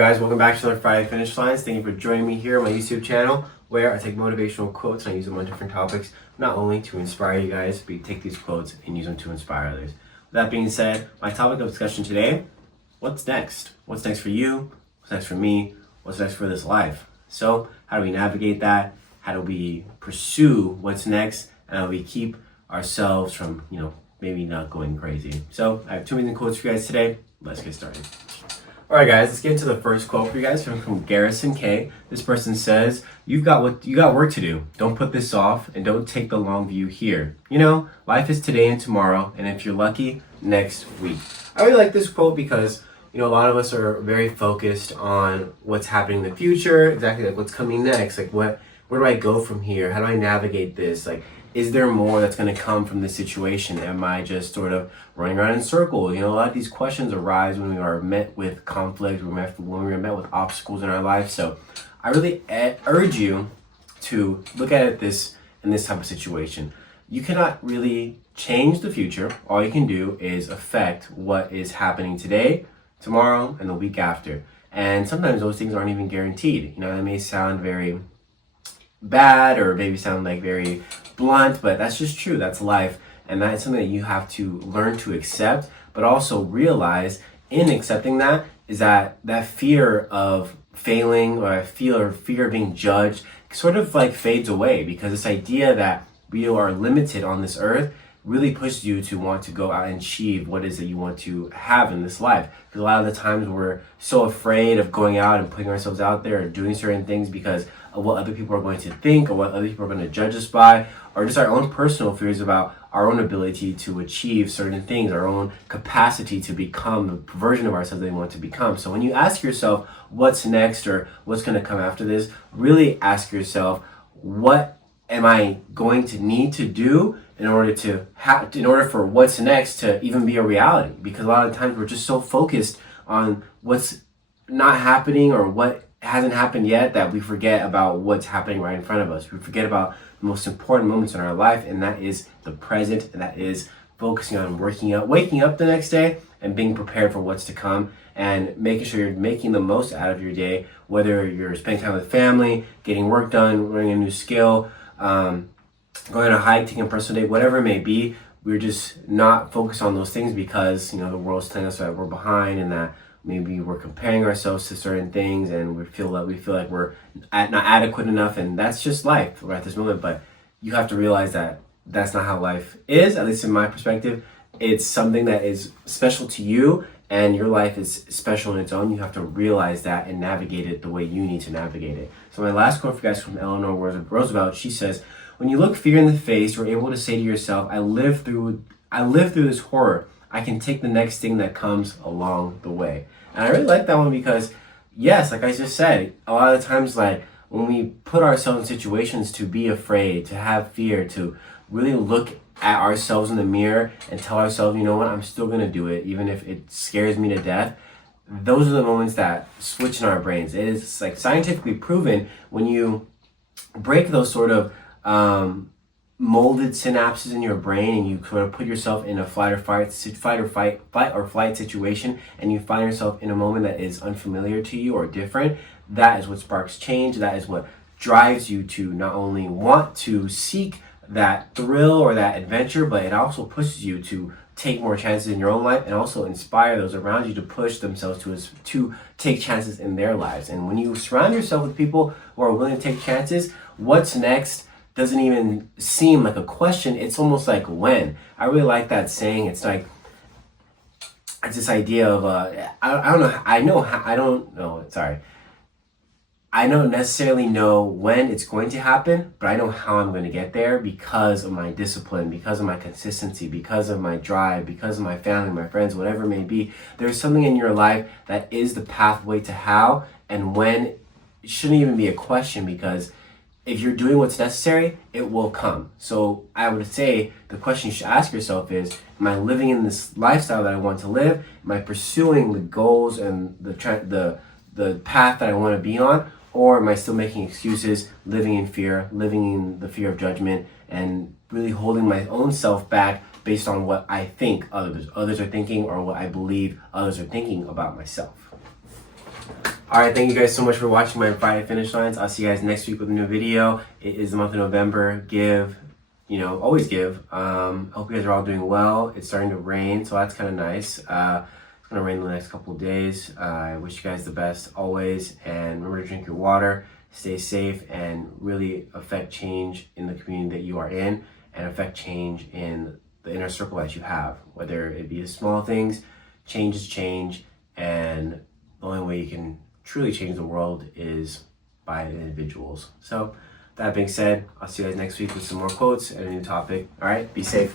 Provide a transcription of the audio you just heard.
guys? Welcome back to another Friday Finish Lines. Thank you for joining me here on my YouTube channel where I take motivational quotes and I use them on different topics, not only to inspire you guys, but take these quotes and use them to inspire others. With that being said, my topic of discussion today, what's next? What's next for you? What's next for me? What's next for this life? So how do we navigate that? How do we pursue what's next? And how do we keep ourselves from, maybe not going crazy? So I have two amazing quotes for you guys today. Let's get started. All right, guys, let's get into the first quote for you guys from Garrison K. This person says, you got work to do. Don't put this off and don't take the long view here. Life is today and tomorrow, and if you're lucky, next week. I really like this quote because, a lot of us are very focused on what's happening in the future, exactly like what's coming next, like where do I go from here? How do I navigate this? Like, is there more that's going to come from this situation? Am I just sort of running around in circles? A lot of these questions arise when we are met with conflict, when we are met with obstacles in our life. So I really urge you to look at it in this type of situation. You cannot really change the future. All you can do is affect what is happening today, tomorrow, and the week after. And sometimes those things aren't even guaranteed. That may sound very bad or maybe sound like very blunt, but that's just true. That's life, and that's something that you have to learn to accept, but also realize in accepting that is that fear of failing or fear of being judged sort of like fades away, because this idea that we are limited on this earth really pushes you to want to go out and achieve what it is that you want to have in this life. Because a lot of the times we're so afraid of going out and putting ourselves out there and doing certain things because of what other people are going to think or what other people are going to judge us by, or just our own personal fears about our own ability to achieve certain things, our own capacity to become the version of ourselves that we want to become. So when you ask yourself what's next or what's going to come after this, really ask yourself, what am I going to need to do in order for what's next to even be a reality? Because a lot of times we're just so focused on what's not happening or what hasn't happened yet that we forget about what's happening right in front of us. We forget about the most important moments in our life, and that is the present, and that is focusing on waking up the next day and being prepared for what's to come, and making sure you're making the most out of your day, whether you're spending time with family, getting work done, learning a new skill, going on a hike, taking a personal date, whatever it may be. We're just not focused on those things because, the world's telling us that we're behind and that maybe we're comparing ourselves to certain things and we feel like we're not adequate enough, and that's just life right at this moment. But you have to realize that that's not how life is, at least in my perspective. It's something that is special to you, and your life is special in its own. You have to realize that and navigate it the way you need to navigate it. So my last quote for you guys from Eleanor Roosevelt, she says, "When you look fear in the face, you're able to say to yourself, I live through this horror. I can take the next thing that comes along the way." And I really like that one because, yes, like I just said, a lot of times, like when we put ourselves in situations to be afraid, to have fear, to really look at ourselves in the mirror and tell ourselves, you know what, I'm still going to do it, even if it scares me to death. Those are the moments that switch in our brains. It is like scientifically proven when you break those sort of molded synapses in your brain and you sort of put yourself in a fight or flight situation, and you find yourself in a moment that is unfamiliar to you or different, that is what sparks change. That is what drives you to not only want to seek that thrill or that adventure, but it also pushes you to take more chances in your own life and also inspire those around you to push themselves to take chances in their lives. And when you surround yourself with people who are willing to take chances, what's next doesn't even seem like a question. It's almost like when. I really like that saying. It's like, it's this idea of I don't necessarily know when it's going to happen, but I know how I'm going to get there because of my discipline, because of my consistency, because of my drive, because of my family, my friends, whatever it may be. There's something in your life that is the pathway to how and when. It shouldn't even be a question, because if you're doing what's necessary, it will come. So I would say the question you should ask yourself is, am I living in this lifestyle that I want to live? Am I pursuing the goals and the path that I want to be on? Or am I still making excuses, living in fear, living in the fear of judgment, and really holding my own self back based on what I think others are thinking or what I believe others are thinking about myself? All right, thank you guys so much for watching my Friday Finish Lines. I'll see you guys next week with a new video. It is the month of November. Give, always give. Hope you guys are all doing well. It's starting to rain, so that's kind of nice. It's gonna rain the next couple of days. I wish you guys the best always, and remember to drink your water, stay safe, and really affect change in the community that you are in, and affect change in the inner circle that you have. Whether it be the small things, change is change, and the only way you can truly change the world is by individuals. So that being said, I'll see you guys next week with some more quotes and a new topic. All right, be safe.